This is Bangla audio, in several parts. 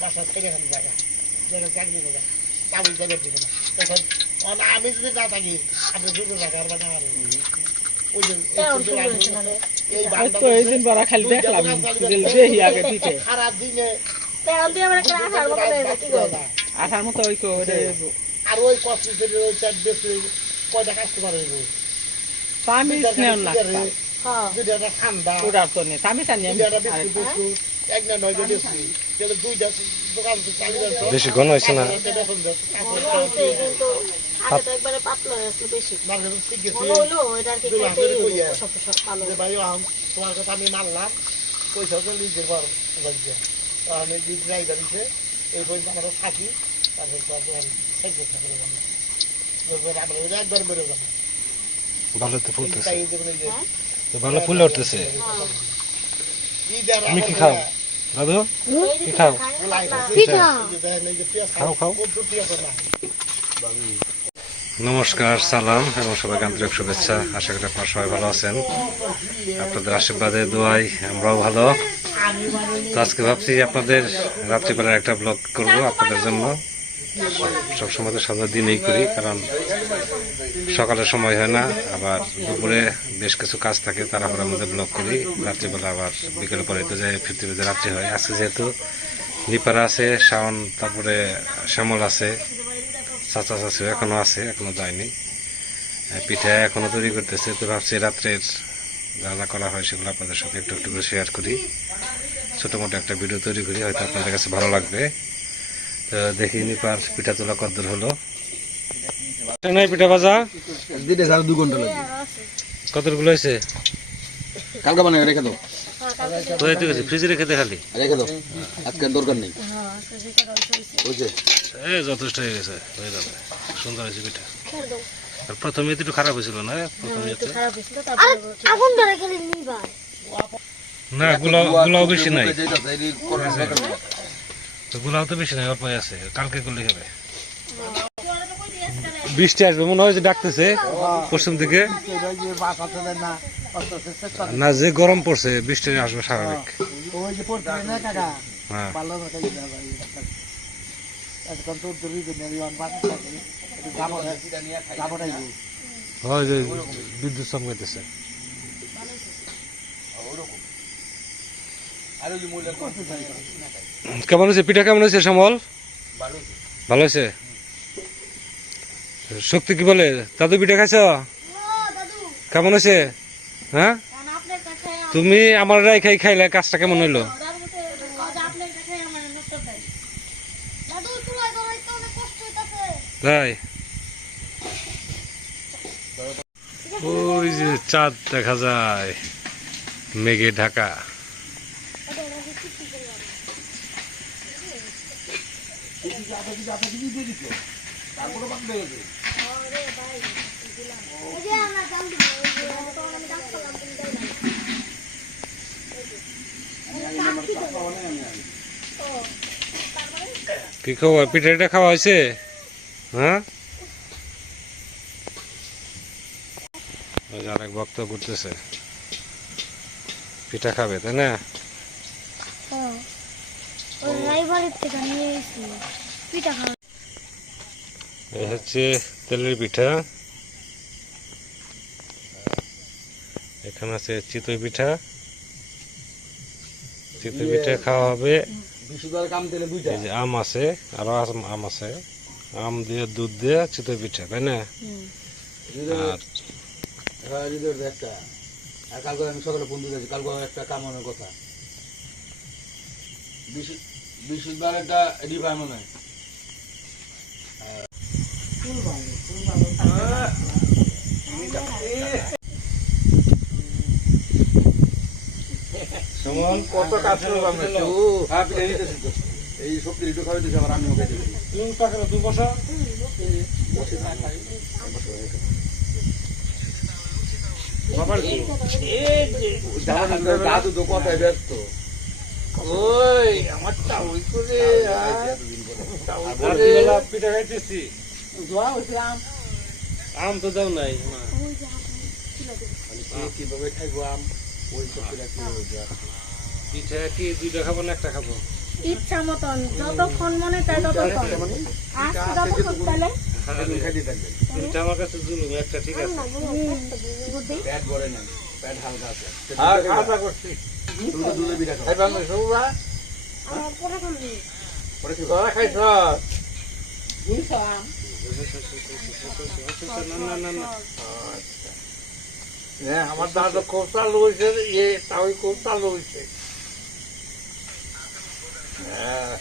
বাসা ছেড়ে খালি জায়গা জায়গা চাকরি করে চাকরি করে দিবে না তখন আমি যদি না থাকি আপনি দুটো টাকা আর বানা আর। ওই যে এই আজ তো এই দিন বড় খালি দেখলাম যে দেখি আগে পিঠে। খারাপ দিনে আঠার মতো ওই আর ওই কষ্ট ওই চার বেশি কয়টা কাস্টমার হইব স্বামী স্নেহ না ঠান্ডা ওটার তো নেই স্বামী জানি বেশি ঘন হয়েছে না? আম তোমার কথা আমি মানলাম। পয়সা তো লিখতে পারো আমি দিক ড্রাইভার দিছে এই পয়সা আমরা থাকি। তারপর তোমার আমরা একবার ভালো তো ফুলতেছে। তাই দেখুন এই যে তো ভালো ফুলে উঠতেছে। ঈদের তুমি কি খাও? দাদু কি খাও? খাও খাও। নমস্কার সালাম এবং সবাইকে আন্তরিক শুভেচ্ছা। আশা করি আপনারা সবাই ভালো আছেন। আপনাদের আশীর্বাদে দোয়াই আমরাও ভালো। তো আজকে ভাবছি আপনাদের রাত্রিবেলার একটা ব্লগ করব আপনাদের জন্য। সবসময় তো সাদা দিনেই করি, কারণ সকালে সময় হয় না, আবার দুপুরে বেশ কিছু কাজ থাকে, তাড়াহুড়ার মধ্যে ব্লগ করি, রাত্রিবেলা আবার বিকেলে পরে তো যায় ফিরতে ফিরতে রাত্রি হয়। আজকে যেহেতু নিপারা আছে, শাওন, তারপরে শ্যামল আছে, চাচা চাচু এখনও আছে, এখনও যায়নি। পিঠা এখনও তৈরি করতেছে, তো ভাবছি রাত্রের যা যা করা হয় সেগুলো আপনাদের সাথে একটু একটু করে শেয়ার করি। ছোটো মোটো একটা ভিডিও তৈরি করি, হয়তো আপনাদের কাছে ভালো লাগবে। তো দেখি নিপার পিঠা তোলা কদ্দূর হলো। নাই পিঠা ভাজা? দিতে সাড়ে দু ঘণ্টা লাগবে। কতগুলো হয়েছে? কালকে বানিয়ে রেখে দাও। কোথায় থেকে ফ্রিজে রেখে দে খালি। রেখে দাও। আজকে দরকার নেই। বুঝছে? এ যথেষ্ট হয়ে গেছে হয়ে যাবে। সুন্দর হয়েছে পিঠা। আর প্রথমে তো একটু খারাপ হয়েছিল না? প্রথমে আগুন ধরে না বেশি নাই। গুলাও তো বেশি নাই আছে। কালকে করলেই হবে। বৃষ্টি আসবে, মনে হয় যে ডাকতেছে পশ্চিম না, যে গরম পড়ছে, বৃষ্টি আসবে স্বাভাবিক। ওই যে পড়তে না কাকা হ্যাঁ ভালো না কাজ না ভাই এখন তো দূরই দিনে আমি বাসা থাকি যাব যাব নাই হয় যে বিদ্যুৎ চমকাইতেছে কেমন হয়েছে? পিঠা কেমন হয়েছে শ্যামল? ভালো হয়েছে। শক্তি কি বলে? দাদু পিঠা খাইছ? কেমন হয়েছে? হ্যাঁ? তুমি আমার রাই খাই খাইলে কাজটা কেমন হইল? তাই ওই যে চাঁদ দেখা যায় মেঘে ঢাকা। যে কি খবর? পিঠা টিঠা খাওয়া হয়েছে? হ্যাঁ? অনেক ভক্ত ঘুরতেছে। পিঠা খাবে তাই না? ওই রাইবাড়ির থেকে নিয়ে এসেছি পিঠা খাওয়া। এই হচ্ছে তেলের পিঠা। এখানে আছে চিতই পিঠা। চিতই পিঠা খাওয়া হবে। বিশুদ্ধার কাম দিলে দুইটা। এই যে আম আছে আরও আম- আছে। আম দিয়ে দুধ দিয়ে চিতই পিঠা তাই না? আর হ্যাঁ একটা। আর কালকে আমি সকালে ফোন দিয়েছি কালকে একটা কামানোর কথা। বিশু- বিশুদ্ধবার একটা মনে হয় সুমন কত কাজ করব আমরা এই শক্তির একটু খাওয়াই দিয়েছে তুমি পাখা তুমি বসো বাবার দাদু তো কথায় ব্যস্ত। ওই আমার চাউল করে পিঠা খাইতেছি। দোয়া হয়েছিলাম। আম তো দাও নাই আমি কীভাবে খাইবো আম? ওই শক্তিটা পিঠা কি দুইটা খাব না একটা খাব? ইচ্ছা মতন যতক্ষণ মনে চায় ততক্ষণ। আজকে যতক্ষণ তাহলে? দুইটা আমার কাছে জুলুম একটা ঠিক আছে। বুদ্ধি ভরে না পেট হালকা আছে। আর খাওয়া করছি। তুমি দুধে পিঠা খাও খাইবাম না সবুরা আমার পরে খাবি। পরে কি খাইছ না না না না হ্যাঁ আমার দাদা খুব চালু হয়েছে ইয়ে তাও খুব চালু হয়েছে হ্যাঁ।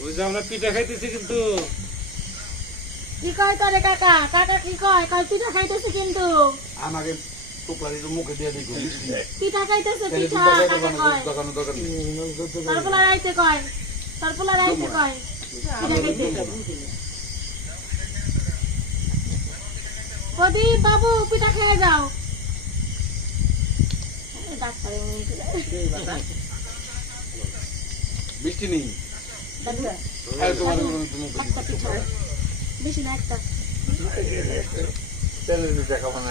ওই যে আমরা পিঠা খাইতেছি কিন্তু। কি কয় করে কাকা? কাকা কি কয়? কয় পিঠা খাইতেছে কিন্তু। আমাকে টুকরা মুখে দিয়ে দিই পিঠা খাইতেছে পিঠা দোকানো দোকান তারপলা রাইতে কয়? তারপলা রাইতে কয়? পিঠা খাইতে। প্রদীপ বাবু পিঠা খেয়ে যাও। বৃষ্টি নেই। বেশি না একটা। তেলের পিঠা খাব না।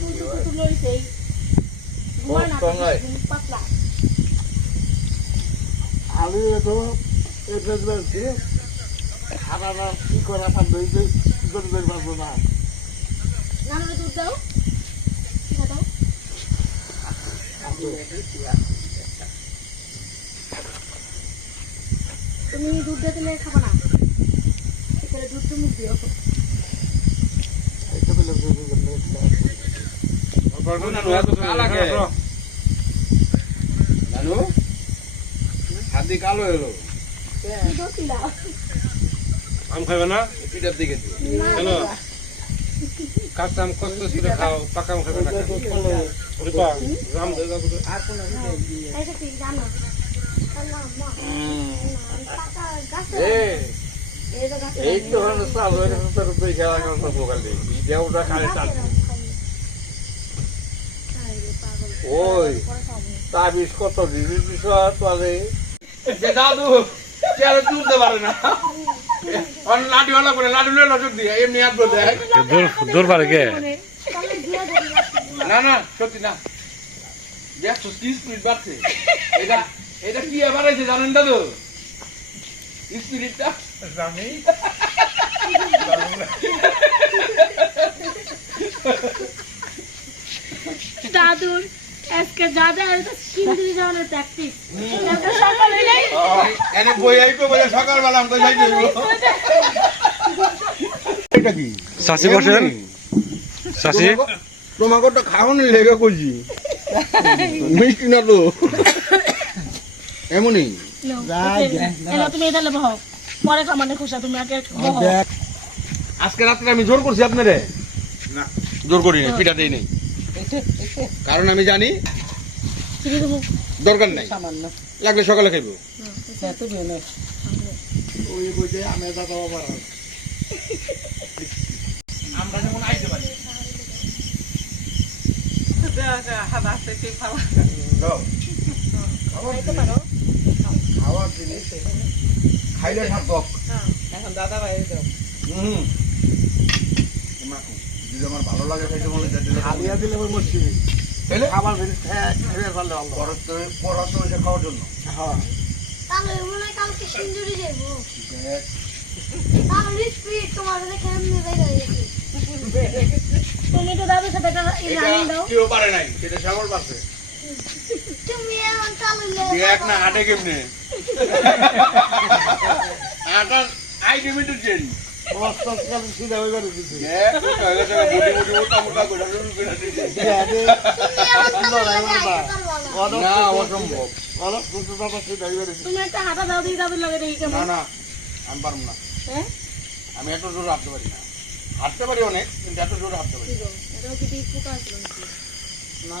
দুটো। ঘুম পাতলা আমি তো দাও তুমি দুধ দিয়ে খাব না দুধ তো মুখ দিও এটা বলে নানু হাত দিয়ে কালো এলো আম খাবে না পিঠার দিকে। কেন কাঁচা আম কষ্ট করে খাও পাকা আম খাবে না কেন? এই তো হলো চালু হয়ে গেছে তোর দই খেলা দেওটা খালি চালু ওই তাবিজ কত দিবি বিষয় যে দাদু চেয়ারে তুলতে পারে না। অন হলা করে লাঠি নিয়ে নজর দিয়ে এমনি হাত বলে দূর দূর পারে কে? তাহলে দিয়ে দেবি না। না সত্যি না বাড়ছে। এটা এটা কি এবার আছে জানেন দাদু? স্পিরিটটা দাদুর আজকে কিনতে যাওয়ার প্র্যাকটিস সকাল এনে বই আইকো বলে সকালবেলা আমি যাই দেব এটা কি? চাষি বসেন। চাষি তোমাকে তো খাওয়ানি লেগে কইছি। মিষ্টি না তো? এমনই তুমি এটা লেবো হোক পরে খামানে খুশা তুমি আগে আজকে রাত্রে আমি জোর করছি আপনারে? না জোর করি নাই পিঠা দেই নাই। কারণ আমি জানি দরকার নাই। লাগলে সকালে খাইবো। বাবার আমরা যেমন আইতে পারি। খাইতে পারো। খাওয়া জিনিস খাইলে সার্থক হ্যাঁ, এখন দাদা বাইরে যাও হুম। যদি আমার ভালো লাগে খাইতে বলে হালিয়া দিলে ওই মসজিদে। তাহলে? খাবার জিনিস হ্যাঁ, খেয়ে পারলে ভালো। পরস্তরে পরস্তরে এসে খাওয়ার জন্য। হ্যাঁ। তাহলে মনে কালকে সিন্দুরি যাব। তাহলে স্পিড তোমার দেখে আমি বেরিয়ে গেছি তুমি তো দাদুর সাথে একটা ইনাম দাও। কেউ পারে নাই সেটা সাগর পারছে। এক না আটে কেমনে? আটার আইডি মিটু চেন আমি এত জোর হাঁটতে পারি না। হাঁটতে পারি অনেক কিন্তু এত জোর হাঁটতে পারি না।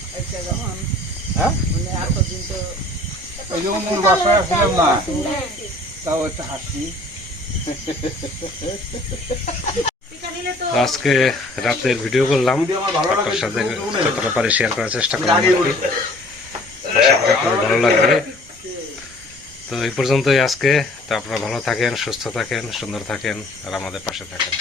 আজকে রাতের ভিডিও করলাম আপনার সাথে যতটা শেয়ার করার চেষ্টা করলাম আপনাদের ভালো লাগবে। তো এই পর্যন্তই আজকে। তো আপনারা ভালো থাকেন সুস্থ থাকেন সুন্দর থাকেন আর আমাদের পাশে থাকেন।